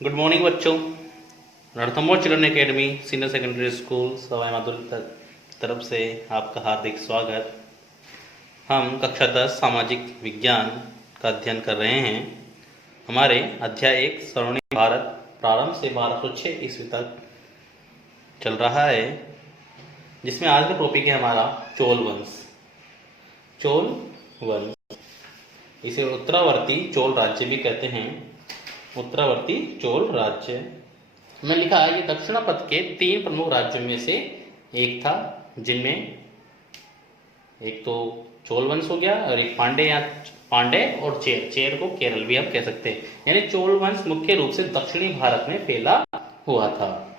Good morning बच्चों। Ranthambore children academy senior secondary school Sawai Madhopur तरफ से आपका हार्दिक स्वागत। हम कक्षा 10 सामाजिक विज्ञान का अध्ययन कर रहे हैं। हमारे अध्याय 1 स्वर्णिम भारत प्रारंभ से 1206 ईस्वी तक चल रहा है, जिसमें आज का टॉपिक है हमारा चोल वंश। चोल वंश, इसे उत्तरावर्ती चोल राज्य भी कहते हैं। उत्तरावर्ती चोल राज्य में लिखा है, ये दक्षिणापथ के 3 प्रमुख राज्यों में से एक था, जिनमें एक तो चोल वंश हो गया और एक पांडे और चेर को केरल भी हम कह सकते हैं। यानी चोल वंश मुख्य रूप से दक्षिणी भारत में फैला हुआ था।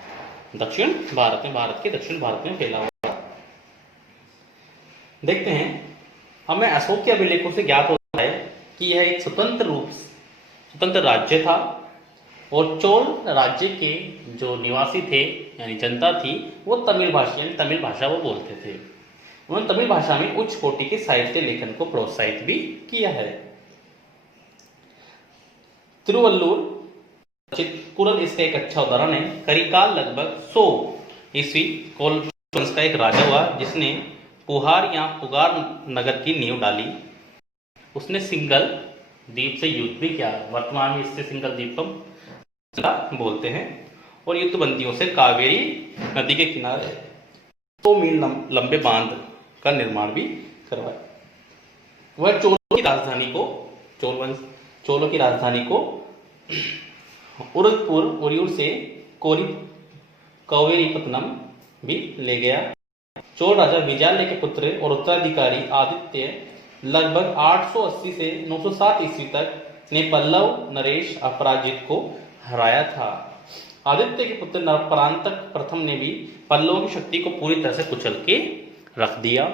दक्षिण भारत में, भारत के दक्षिण भारत में फैला हुआ था। देखते हैं, हमें अशोक के अभिलेखों से ज्ञात होता है कि यह एक स्वतंत्र राज्य था और चोल राज्य के जो निवासी थे यानी जनता थी, वो तमिल भाषा वो बोलते थे। उन्होंने तमिल भाषा में उच्च कोटि के साहित्य लेखन को प्रोत्साहित भी किया है। तिरुवल्लुर कुरल इसका एक अच्छा उदाहरण है। करिकाल लगभग 100 ईस्वी कोल वंश का एक राजा हुआ, जिसने पुहार या पुगार नगर की नींव डाली। उसने सिंगल द्वीप से युद्ध भी किया। वर्तमान में इससे सिंगल द्वीपम बोलते हैं। और युद्धबंदियों से कावेरी नदी के किनारे 100 मील लंबे बांध का निर्माण भी करवाया। वह चोलों की राजधानी को उरदपुर उरियूर से कावेरीपत्तनम भी ले गया। चोल राजा विजयालय के पुत्र और उत्तराधिकारी आदित्य लगभग 880 से 907 ईस्वी तक ने पल्लव नरेश अपराजित को हराया था। आदित्य के पुत्र परांतक प्रथम ने भी पल्लवों की शक्ति को पूरी तरह से कुचल के रख दिया।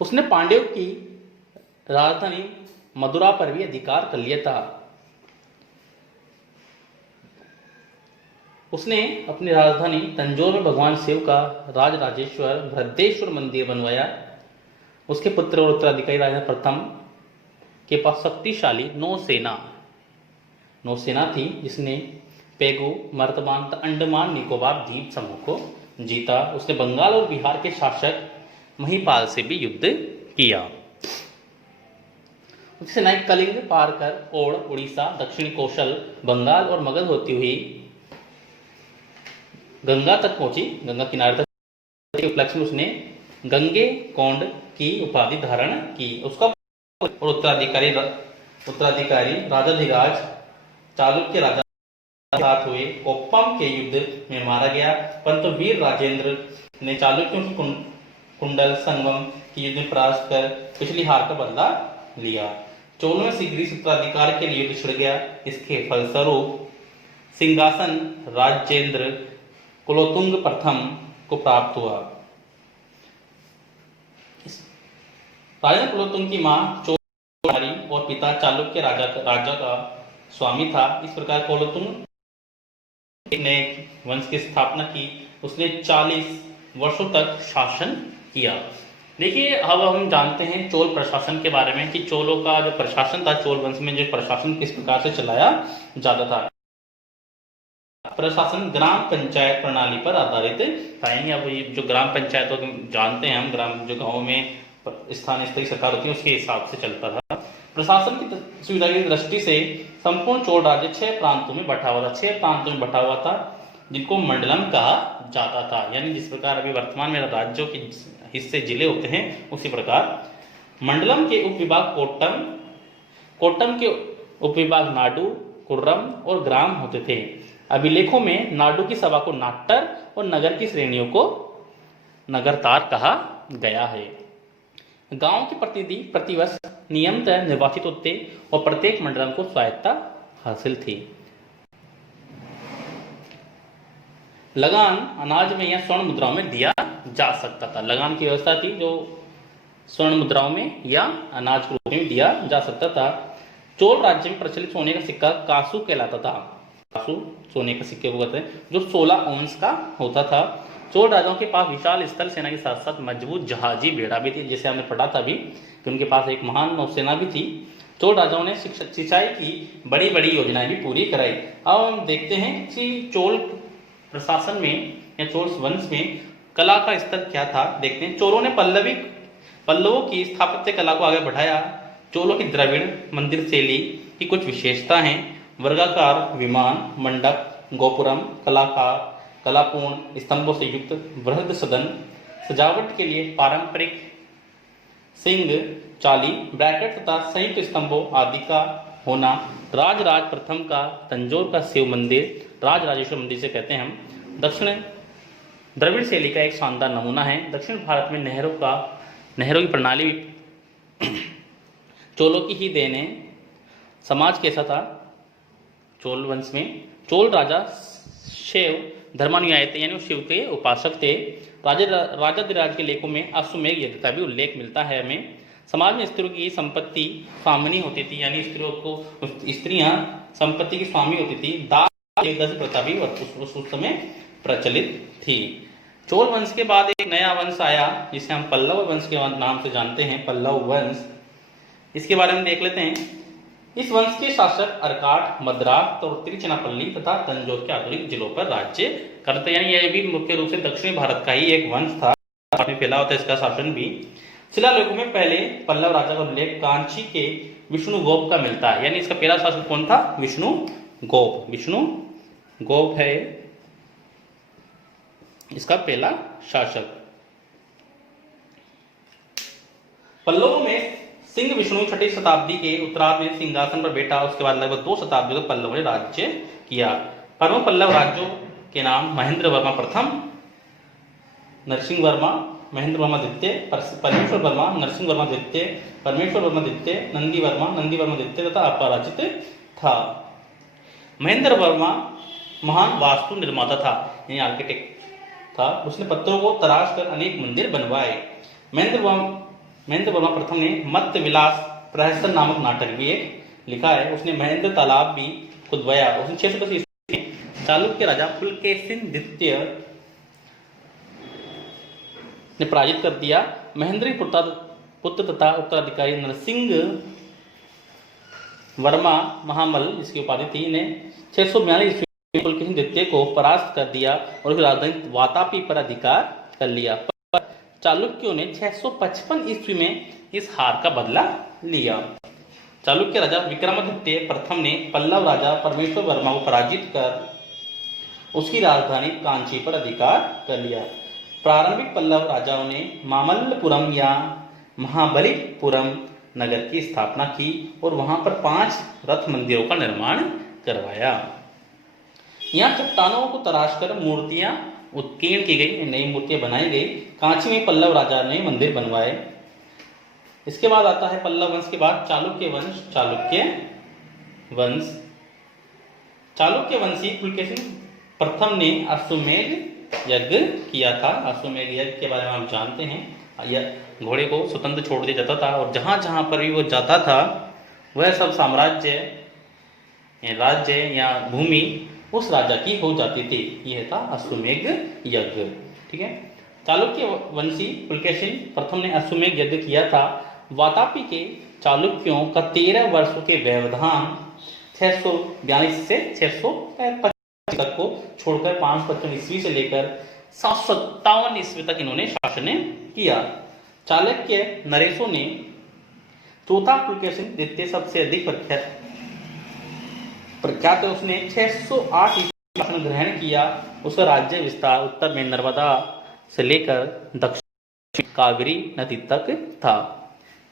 उसने पांड्यों की राजधानी मदुरा पर भी अधिकार कर लिया था। उसने अपनी राजधानी तंजौर में भगवान शिव का राजराजेश्वर भद्रेश्वर मंदिर बनवाया। उसके पुत्र और उत्तराधिकारी राजा प्रथम के पास शक्तिशाली नौसेना थी, जिसने पेगु, मर्तबान, अंडमान निकोबार द्वीप समूह को जीता। उसने बंगाल और बिहार के शासक महिपाल से भी युद्ध किया। उसकी सेनाएं कलिंग पार कर ओड़, उड़ीसा, दक्षिणी कौशल, बंगाल और मगध होती हुई गंगा तक पहुंची। गंगा किनारे तक उपलक्ष्य में उसने गंगे कोंड की उपाधि धारण की। उसका और उत्तराधिकारी राजाधिराज चालुक्य राजा साथ हुए कोप्पम के युद्ध में मारा गया, परंतु वीर राजेंद्र ने चालुक्यों की कुंडल संगम की युद्ध में परास्त कर पिछली हार का बदला लिया। चोलों में शीघ्र उत्तराधिकार के लिए युद्ध छिड़ गया। इसके फलस्वरूप सिंहासन राजेंद्र कुलोतुंग प्रथम को प्राप्त हुआ। राजा कुलोतुंग की मां चोलकुमारी और पिता चालुक्य राजा का स्वामी था। इस प्रकार कुलोतुंग ने वंश की स्थापना की। उसने 40 वर्षों तक शासन किया। देखिए, अब हम जानते हैं चोल प्रशासन के बारे में कि चोलों का जो प्रशासन था, चोल वंश में जो प्रशासन किस प्रकार से चलाया जाता था। प्रशासन ग्राम पंचायत प्रणाली पर आधारित था। अब ये जो ग्राम पंचायत जानते हैं हम, ग्राम जो गाँव में स्थानीय स्तरीय सरकार होती है, उसके हिसाब से चलता था। प्रशासन की सुविधा की दृष्टि से संपूर्ण चोल राज्य 6 प्रांतों में बटा हुआ था। 6 प्रांतों में बटा हुआ था, जिनको मंडलम कहा जाता था। यानी जिस प्रकार अभी वर्तमान में राज्यों के हिस्से जिले होते हैं, उसी प्रकार मंडलम के उपविभाग कोट्टम के उपविभाग नाडु, कुर्रम और ग्राम होते थे। अभिलेखों में नाडु की सभा को नाट्टर और नगर की श्रेणियों को नगरतार कहा गया है। गांव के प्रतिनिधि प्रतिवर्ष नियमतः निर्वाचित होते और प्रत्येक मंडलम को स्वायत्तता हासिल थी। लगान अनाज में या स्वर्ण मुद्राओं में दिया जा सकता था। लगान की व्यवस्था थी, जो स्वर्ण मुद्राओं में या अनाज के रूप में दिया जा सकता था। चोल राज्य में प्रचलित सोने का सिक्का कासू कहलाता था। कासू सोने के सिक्के को कहते हैं, जो 16 औंस का होता था। चोल राजाओं के पास विशाल स्थल सेना के साथ साथ मजबूत जहाजी बेड़ा भी थी। जैसे हमने पढ़ा था अभी कि उनके पास एक महान नौसेना भी थी। चोल राजाओं ने सिंचाई की बड़ी बड़ी योजनाएं भी पूरी कराई। अब हम देखते हैं कि चोल प्रशासन में या चोल वंश में कला का स्तर क्या था। देखते हैं, चोलों ने पल्लवों की स्थापत्य कला को आगे बढ़ाया। चोलों की द्रविड़ मंदिर शैली की कुछ विशेषता हैं। वर्गाकार विमान मंडप, गोपुरम, कलापूर्ण स्तंभों से युक्त बृहद सदन, सजावट के लिए पारंपरिक सिंह, चाली, ब्रैकेट तथा संयुक्त स्तंभों आदि का होना। राजराज प्रथम का तंजौर का शिव मंदिर, राजराजेश्वर मंदिर से कहते हैं हम, दक्षिण द्रविड़ शैली का एक शानदार नमूना है। दक्षिण भारत में नहरों की प्रणाली चोलों की ही देन है। समाज कैसा था चोल वंश में? चोल राजा शैव धर्मानुयायी थे, यानी वो शिव के उपासक थे। राजाधिराज के लेखों में अश्वमेध यज्ञ का भी उल्लेख मिलता है हमें। समाज में स्त्रियों की संपत्ति स्वामिनी होती थी, यानी स्त्रियां संपत्ति की स्वामी होती थी। दास प्रथा भी उस समय प्रचलित थी। चोल वंश के बाद एक नया वंश आया जिसे हम पल्लव वंश के नाम से जानते हैं, पल्लव वंश। इसके बारे में देख लेते हैं। इस वंश के शासक अर्काट, मद्रास और तिरुचिरापल्ली तथा तंजौर के आधुनिक जिलों पर राज्य करते, यानी यह भी मुख्य रूप से दक्षिणी भारत का ही एक वंश था, काफी फैला होता है इसका शासन भी। शिलालेखों में पहले पल्लव राजा का उल्लेख कांची के विष्णुगोप का मिलता है, यानी इसका पहला शासक कौन था? विष्णुगोप है इसका पहला शासक। पल्लवों में सिंह विष्णु 6ठी शताब्दी के उत्तरार्ध में सिंहासन पर बैठा। उसके बाद लगभग 2 शताब्दियों तक पल्लवों ने राज्य किया। प्रमुख पल्लव राज्यों के नाम महेंद्र वर्मा प्रथम, नरसिंह वर्मा, महेंद्र वर्मा द्वितीय, परमेश्वर वर्मा, नरसिंह वर्मा द्वितीय, परमेश्वर वर्मा द्वितीय, नंदी वर्मा द्वितीय तथा अपराजित था। महेंद्र वर्मा महान वास्तु निर्माता था, यानी आर्किटेक्ट था। उसने पत्थरों को तराश कर अनेक मंदिर बनवाए। महेंद्र वर्मा प्रथम ने मत्स्य विलास प्रहसन नामक नाटक भी एक लिखा है। उसने महेंद्र तालाब भी खुदवाया। उसने 610 ईस्वी में चालुक्य राजा पुलकेशिन द्वितीय ने पराजित कर दिया। महेंद्र पुत्र तथा उत्तराधिकारी नरसिंह वर्मा महामल, जिसकी उपाधि थी, ने 642 ईस्वी में पुलकेशिन द्वितीय को परास्त कर दिया और उसकी राजधानी वातापी पर अधिकार कर लिया। चालुक्यों ने 655 ईस्वी में इस हार का बदला लिया। चालुक्य राजा विक्रमादित्य प्रथम ने पल्लव राजा परमेश्वर वर्मा को पराजित कर उसकी राजधानी कांची पर अधिकार कर लिया। प्रारंभिक पल्लव राजाओं ने मामल्लपुरम या महाबलीपुरम नगर की स्थापना की और वहां पर 5 रथ मंदिरों का निर्माण करवाया। यहाँ चट्टानों को तराश कर मूर्तियां उत्कीर्ण की गई, नई मूर्तियां बनाई गई। कांची में पल्लव राजा ने मंदिर बनवाए। इसके बाद आता है पल्लव वंश के बाद चालुक्य वंशी पुलकेशिन प्रथम ने अश्वमेध यज्ञ किया था। अश्वमेध यज्ञ के बारे में हम जानते हैं। यह घोड़े को स्वतंत्र छोड़ दिया जाता था और जहां जहां पर भी वो जाता था वह सब साम्राज्य, राज्य या भूमि उस राजा की हो जाती थी। यह था अश्वमेध यज्ञ। ठीक है, चालुक्य वंशी पुलकेशिन प्रथम ने अश्वमेध यज्ञ किया था। वातापी के चालुक्यों का 13 वर्षों के व्यवधान 642 से 655 तक को छोड़कर 555 ईस्वी से लेकर 757 ईस्वी तक इन्होंने शासन किया। चाणक्य नरेशों ने चौथा पुलकेशिन द्वितीय सबसे अधिक प्रख्यात है। उसने 608 ईस्वी शासन ग्रहण किया। उसका राज्य विस्तार उत्तर में नर्मदा से लेकर दक्षिण कावेरी नदी तक था।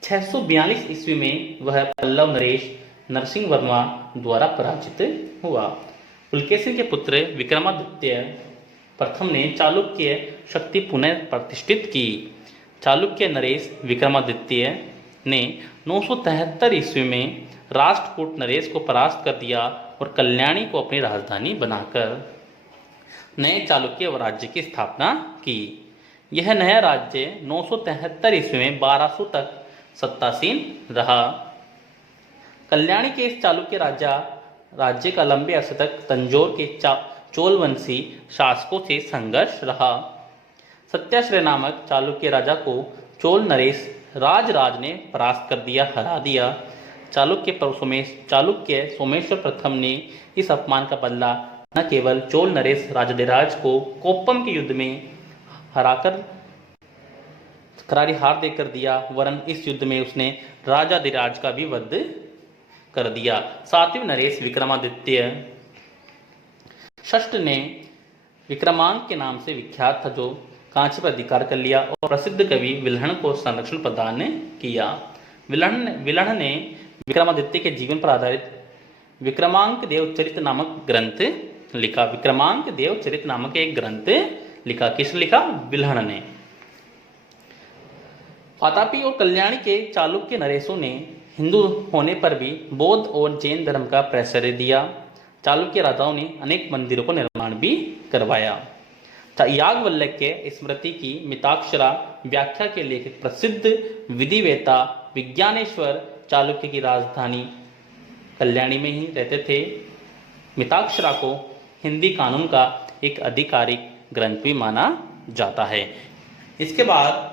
642 ईस्वी में वह पल्लव नरेश नरसिंह वर्मा द्वारा पराजित हुआ। पुलकेशिन के पुत्र विक्रमादित्य प्रथम ने चालुक्य शक्ति पुनः प्रतिष्ठित की। चालुक्य नरेश विक्रमादित्य ने 973 ईस्वी में राष्ट्रकूट नरेश को परास्त कर दिया और कल्याणी को अपनी राजधानी बनाकर नए चालुक्य राज्य की स्थापना की। यह नया राज्य 973 ईस्वी में 1200 तक सत्तासीन रहा। कल्याणी के इस चालुक्य राज्य का लंबे अरसे तक तंजौर के चोलवंशी शासकों से संघर्ष रहा। सत्याश्रय नामक चालुक्य राजा को चोल नरेश राज ने परास्त कर दिया, हरा दिया। चालुक्य सोमेश्वर प्रथम ने इस अपमान का बदला न केवल चोल नरेश राजाधिराज को कोप्पम के युद्ध में हराकर करारी हार देकर दिया, वरन इस युद्ध में उसने राजाधिराज का भी वध कर दिया। सातवें नरेश विक्रमादित्य षष्ठ ने विक्रमांक के नाम से विख्यात था, जो कांची पर अधिकार कर लिया और प्रसिद्ध कवि विल्हण को संरक्षण प्रदान किया। विल्हण ने विक्रमादित्य के जीवन पर आधारित विक्रमांक देवचरित नामक ग्रंथ लिखा। विक्रमांक देवचरित नामक एक ग्रंथ लिखा। किसने लिखा? विल्हण ने। वातापी और कल्याणी के चालुक्य नरेशों ने हिंदू होने पर भी बौद्ध और जैन धर्म का प्रचार दिया। चालुक्य राजाओं ने अनेक मंदिरों का निर्माण भी करवाया। याज्ञवल्क्य के स्मृति की मिताक्षरा व्याख्या के लेखक प्रसिद्ध विधिवेता विज्ञानेश्वर चालुक्य की राजधानी कल्याणी में ही रहते थे। मिताक्षरा को हिंदी कानून का एक आधिकारिक ग्रंथ भी माना जाता है। इसके बाद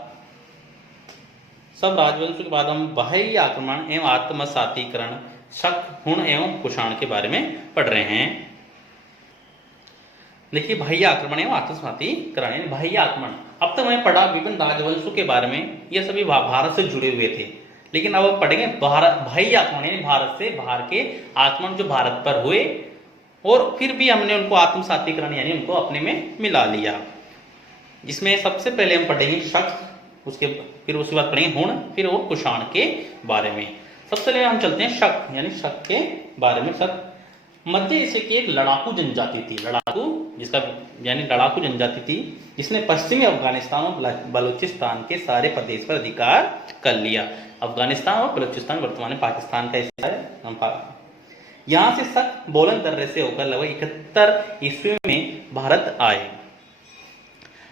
सब राजवंशों के बाद हम बाह्य आक्रमण एवं आत्मसातीकरण, शक, हुण एवं कुषाण के बारे में पढ़ रहे हैं। देखिए, बाह्य आक्रमण एवं आत्मसातीकरण। बाह्य आक्रमण, अब तक मैंने पढ़ा विभिन्न राजवंशों के बारे में, ये सभी भारत से जुड़े हुए थे, लेकिन अब हम पढ़ेंगे बाह्य आक्रमण यानी भारत से बाहर के आक्रमण जो भारत पर हुए और फिर भी हमने उनको आत्मसातीकरण यानी उनको अपने में मिला लिया। इसमें सबसे पहले हम पढ़ेंगे शक, फिर उसके बाद पढ़ेंगे हुण, फिर वो कुषाण के बारे में। सबसे पहले हम चलते हैं शक यानी शक के बारे में। शक मध्य एशिया की एक लड़ाकू जनजाति थी, लड़ाकू जनजाति थी जिसने पश्चिमी अफगानिस्तान और बलूचिस्तान के सारे प्रदेश पर अधिकार कर लिया। अफगानिस्तान और बलूचिस्तान वर्तमान में पाकिस्तान का हिस्सा है। यहां से शक बोलन दर्रे से होकर लगभग 71 ईस्वी में भारत आए।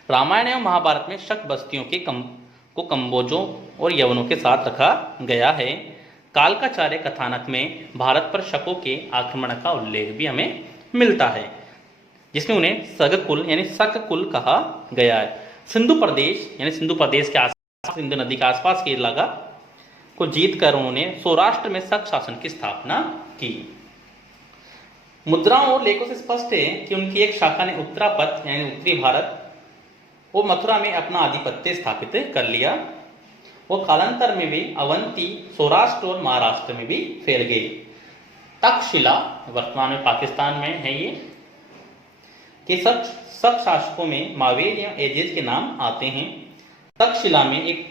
रामायण एवं महाभारत में शक बस्तियों को कम्बोजों और यवनों के साथ रखा गया है। कालकाचार्य कथानक में भारत पर शकों के आक्रमण का उल्लेख भी हमें मिलता है, जिसमें उन्हें सगकुल यानी शककुल कहा गया है। सिंधु प्रदेश के आसपास, सिंधु नदी के आसपास के इलाका को जीतकर उन्होंने सौराष्ट्र में शक शासन की स्थापना की। मुद्राओं और लेखों से स्पष्ट है कि उनकी एक शाखा ने उत्तरापथ यानी उत्तरी भारत और मथुरा में अपना आधिपत्य स्थापित कर लिया। वो कालांतर में भी अवंती, सौराष्ट्र और महाराष्ट्र में भी फैल गई। तक्षशिला वर्तमान में पाकिस्तान में है ये कि शक शासकों में मावेर या एजेज के नाम आते हैं। तक्षशिला में एक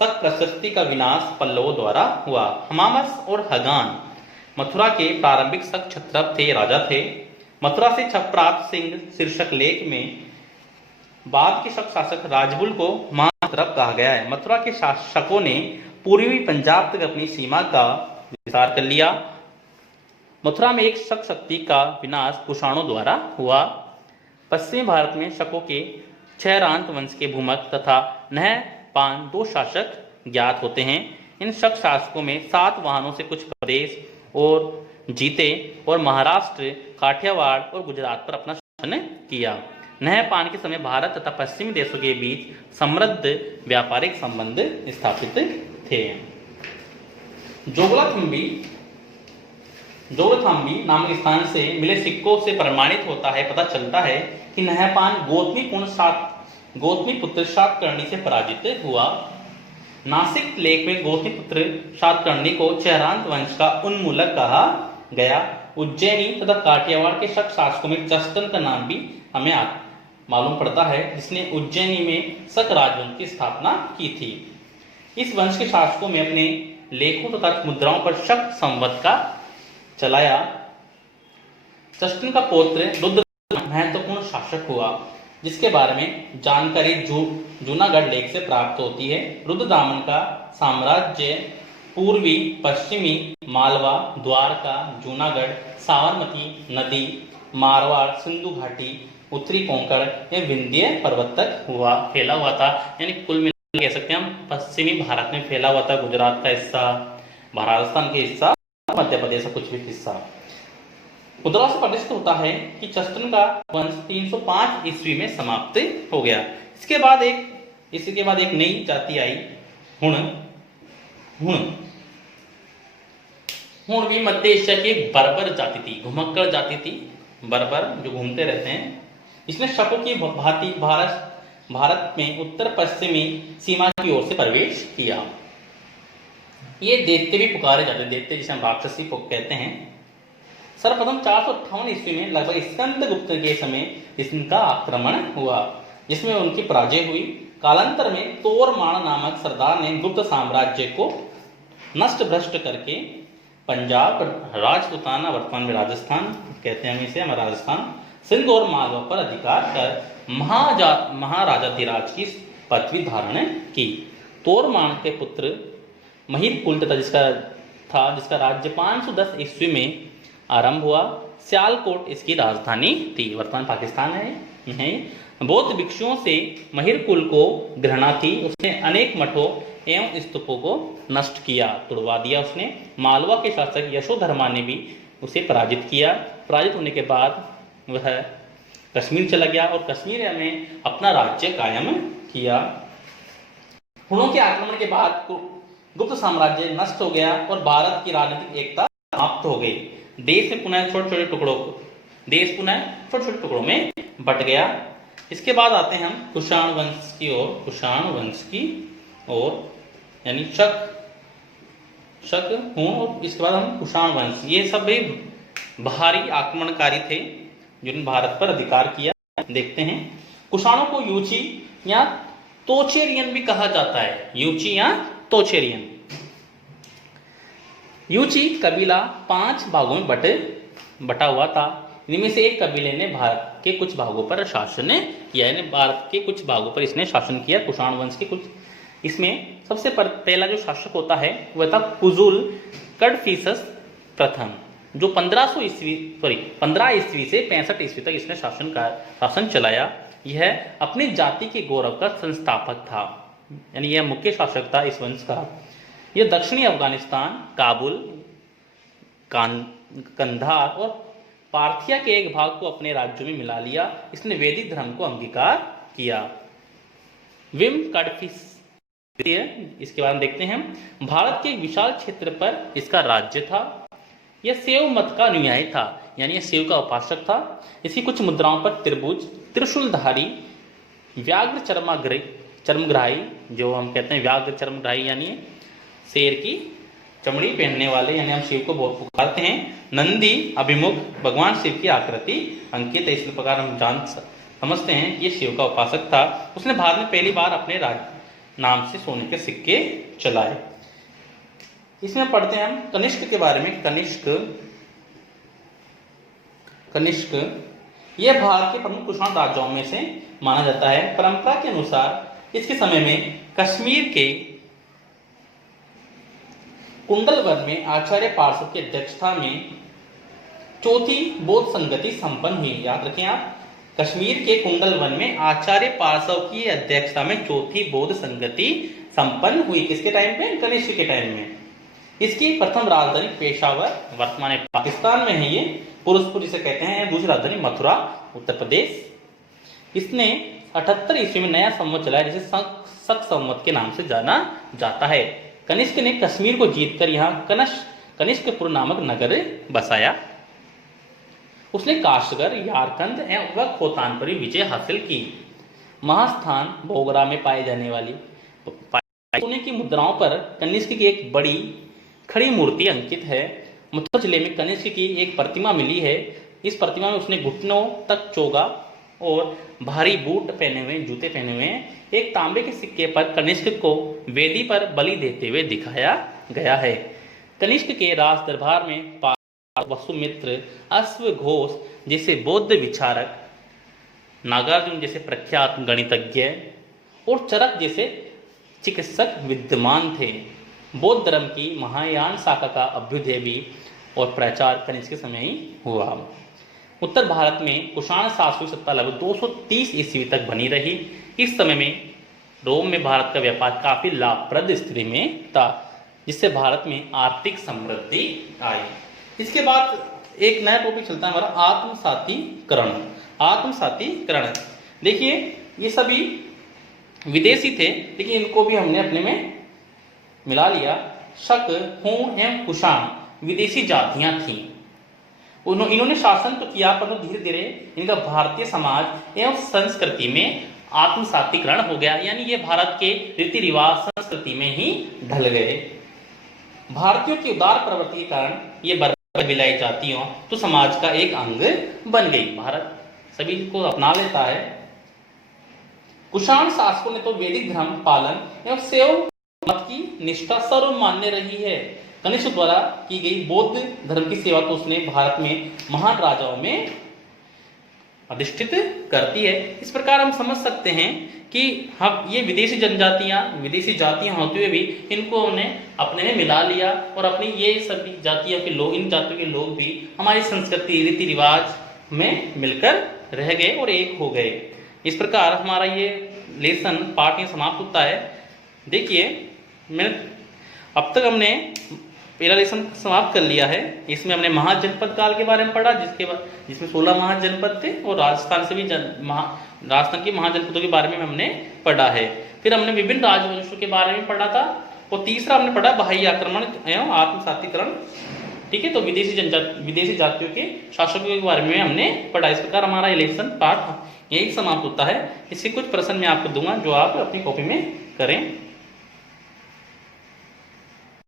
शक प्रशस्ति का विनाश पल्लवों द्वारा हुआ। हमामस और हगान मथुरा के प्रारंभिक शक क्षत्रप थे, राजा थे। मथुरा से छप्रात सिंह शीर्षक लेख में बाद के शक शासक राजबुल को महाक्षत्रप कहा गया है। मथुरा के शासकों ने पूर्वी पंजाब तक अपनी सीमा का विस्तार कर लिया। मथुरा में एक शक शक्ति का विनाश कुषाणों द्वारा हुआ। पश्चिमी भारत में शकों के क्षयरांत वंश के भूमक तथा नहपान 2 शासक ज्ञात होते हैं। इन शक शासकों में 7 वाहनों से कुछ प्रदेश और जीते और महाराष्ट्र, काठियावाड़ और गुजरात पर अपना शासन किया। नहपान के समय भारत तथा पश्चिमी देशों के बीच समृद्ध व्यापारिक संबंध स्थापित थे। जोगलथाम्बी नामक स्थान से मिले सिक्कों से प्रमाणित होता है, पता चलता है कि नहपान गौतमी पुत्र सातकर्णी से पराजित हुआ। नासिक लेख में गौतमी पुत्र सातकर्णी को क्षयरांत वंश का उन्मूलक कहा गया। उज्जैनी तथा काठियावाड़ के शक शासकों में जस्टन का नाम भी हमें मालूम पड़ता है, जिसने उज्जैनी में शक राजवंश की स्थापना की थी। इस वंश के शासकों में अपने लेखों तथा मुद्राओं पर शक संवत का चलाया। जस्टन का पौत्र रुद्र महत्वपूर्ण शासक हुआ, जिसके बारे में जानकारी जूनागढ़ लेख से प्राप्त होती है। रुद्रदामन का साम्राज्य पूर्वी, पश्चिमी, मालवा, द्वारका, जूनागढ़, साबरमती नदी, मारवाड़, सिंधु घाटी, उत्तरी कोंकण में विंध्य पर्वत तक फैला हुआ था। यानी कुल मिलाकर कह सकते हैं हम पश्चिमी भारत में फैला हुआ था। गुजरात का हिस्सा, राजस्थान के हिस्सा, मध्य प्रदेश का कुछ भी हिस्सा। मुद्रा से प्रदर्शित होता है कि जस्टन का वंश 305 ईस्वी में समाप्त हो गया। इसके बाद एक नई जाति आई, हुण। हूण भी मध्य एशिया की एक बर्बर जाति थी, घुमक्कड़ जाति थी, बर्बर जो घूमते रहते हैं। इसने शकों की भांति भारत में उत्तर पश्चिमी सीमा की ओर से प्रवेश किया। ये दैत्य भी पुकारे जाते, दैत्य जिसे हम राक्षसी कहते हैं। सर्वप्रथम 458 ईस्वी में लगभग स्कंदगुप्त के समय इनका आक्रमण हुआ, जिसमें उनकी पराजय हुई। कालांतर में तोरमाण नामक सरदार ने गुप्त साम्राज्य को नष्ट भ्रष्ट करके पंजाब, राजपूताना वर्तमान में राजस्थान कहते हैं हम इसे, हमारा राजस्थान, सिंध और मालवा पर अधिकार कर महाराजाधिराज की पदवी धारण की। तोरमाण के पुत्र महिरकुल तथा जिसका राज्य 510 ईस्वी में आरंभ हुआ। सियालकोट इसकी राजधानी थी, वर्तमान पाकिस्तान है। बौद्ध भिक्षुओं से महिरकुल को घृणा थी। उसने अनेक मठों एवं स्तूपों को नष्ट किया, तुड़वा दिया उसने। मालवा के शासक यशोधर्मा ने भी उसे पराजित किया। पराजित होने के बाद वह कश्मीर चला गया और कश्मीर में अपना राज्य कायम किया। हुनों के आक्रमण के बाद गुप्त साम्राज्य नष्ट हो गया और भारत की राजनीतिक एकता समाप्त हो गई। देश पुनः छोटे छोटे टुकड़ों में बट गया। इसके बाद आते हैं हम कुषाण वंश की ओर, यानी शक हूं, और इसके बाद हम कुषाण वंश। ये सब भी भारी आक्रमणकारी थे जिन्होंने भारत पर अधिकार किया। देखते हैं, कुषाणों को यूची या तोचेरियन भी कहा जाता है, यूची या तोचेरियन। यूची कबीला 5 भागों में बटा हुआ था। इनमें से एक कबीले ने भारत के कुछ भागों पर शासन किया, यानी भारत के कुछ भागों पर इसने शासन किया, कुषाण वंश के कुछ। इसमें सबसे पहला जो शासक होता है वह था कुजुल कडफिसस प्रथम, जो 15 ईस्वी से 65 ईस्वी तक इसने शासन चलाया। यह अपनी जाति के गौरव का संस्थापक था, यानी यह मुख्य शासक था इस वंश का। यह दक्षिणी अफगानिस्तान, काबुल, कंधार और पार्थिया के एक भाग को अपने राज्यों में मिला लिया। इसने वैदिक धर्म को अंगीकार किया। विम कडफिस, इसके बाद देखते हैं, भारत के विशाल क्षेत्र पर इसका राज्य था। यह शैव मत का अनुयायी था, यानी यह शैव का उपासक था। इसकी कुछ मुद्राओं पर त्रिभुज, त्रिशूलधारी, व्याघ्र चर्मग्राही, जो हम कहते हैं व्याघ्र चर्मग्राही यानी शेर की चमड़ी पहनने वाले, यानी हम शिव को बहुत पुकारते हैं। नंदी अभिमुख भगवान शिव की आकृति अंकित है। इस प्रकार हम समझते हैं कि ये शिव का उपासक था। उसने भारत में पहली बार अपने नाम से सोने के सिक्के चलाए। इसमें पढ़ते हैं हम कनिष्क के बारे में। कनिष्क यह भारत के प्रमुख कुषाण राजाओं में से माना जाता है। परंपरा के अनुसार इसके समय में कश्मीर के कुंडलवन में आचार्य पार्षद की अध्यक्षता में चौथी बौद्ध संगति संपन्न हुई। याद रखें आप, कश्मीर के कुंडलवन में आचार्य पार्षद की अध्यक्षता में चौथी बौद्ध संगति संपन्न हुई। किसके टाइम पे? कनिष्क के टाइम में। इसकी प्रथम राजधानी पेशावर, वर्तमान पाकिस्तान में है ये, पुरुषपुर जिसे कहते हैं। दूसरी राजधानी मथुरा, उत्तर प्रदेश। इसने 78 ईस्वी में नया संवत चलाया, जिसे शक संवत के नाम से जाना जाता है। कनिष्क ने कश्मीर को जीतकर यहाँ कनिष्कपुर नामक नगर बसाया। उसने काशगर, यारकंद एवं खोतान पर विजय हासिल की। महास्थान बोगरा में पाए जाने वाली सोने की मुद्राओं पर कनिष्क की एक बड़ी खड़ी मूर्ति अंकित है। मथुरा जिले में कनिष्क की एक प्रतिमा मिली है। इस प्रतिमा में उसने घुटनों तक चोगा और भारी जूते पहने हुए हैं। एक तांबे के सिक्के पर कनिष्क को वेदी पर बलि देते हुए दिखाया गया है। कनिष्क के राज दरबार में वसुमित्र, अश्वघोष जैसे बौद्ध विचारक, नागार्जुन जैसे प्रख्यात गणितज्ञ और चरक जैसे चिकित्सक विद्यमान थे। बौद्ध धर्म की महायान शाखा का अभ्युदय भी और प्रचार कनिष्क के समय ही हुआ। उत्तर भारत में कुषाण शासकीय सत्ता लगभग 230 ईस्वी तक बनी रही। इस समय में रोम में भारत का व्यापार काफी लाभप्रद स्थिति में था, जिससे भारत में आर्थिक समृद्धि आई। इसके बाद एक नया टॉपिक चलता है हमारा आत्मसातीकरण। देखिए, ये सभी विदेशी थे, लेकिन इनको भी हमने अपने में मिला लिया। शक, हूण एवं कुषाण विदेशी जातियां थीं। इन्होंने शासन तो किया, पर धीरे धीरे इनका भारतीय समाज एवं संस्कृति में आत्मसातीकरण हो गया, यानी ये भारत के रीति रिवाज संस्कृति में ही ढल गए। भारतीयों की उदार प्रवृत्ति के कारण ये बर्बर विलाई जातियों तो समाज का एक अंग बन गई। भारत सभी को अपना लेता है। कुषाण शासकों ने तो वैदिक धर्म पालन एवं शैव मत की निष्ठा सर्वमान्य रही है। कनिष्क द्वारा की गई बौद्ध धर्म की सेवा तो उसने भारत में महान राजाओं में अधिष्ठित करती है। इस प्रकार हम समझ सकते हैं कि हम ये विदेशी विदेशी जातियां होते हुए भी इनको हमने अपने में मिला लिया, और अपनी ये सभी जातियों के लोग, इन जातियों के लोग भी हमारी संस्कृति रीति रिवाज में मिलकर रह गए और एक हो गए। इस प्रकार हमारा ये लेसन पार्ट ये समाप्त होता है। देखिए, अब तक हमने पहला लेसन समाप्त कर लिया है। इसमें हमने महाजनपद काल के बारे में पढ़ा, जिसमें 16 महाजनपद थे, और राजस्थान से भी राजस्थान के महाजनपदों के बारे में हमने पढ़ा है। फिर हमने विभिन्न राजवंशों के बारे में पढ़ा था, और तीसरा हमने पढ़ा बाह्य आक्रमण एवं आत्मसातीकरण। ठीक है, तो विदेशी जातियों के शासकों के बारे में हमने पढ़ा। इस प्रकार हमारा ये लेसन पार्ट यही समाप्त होता है। इससे कुछ प्रश्न मैं आपको दूंगा जो आप अपनी कॉपी में करें।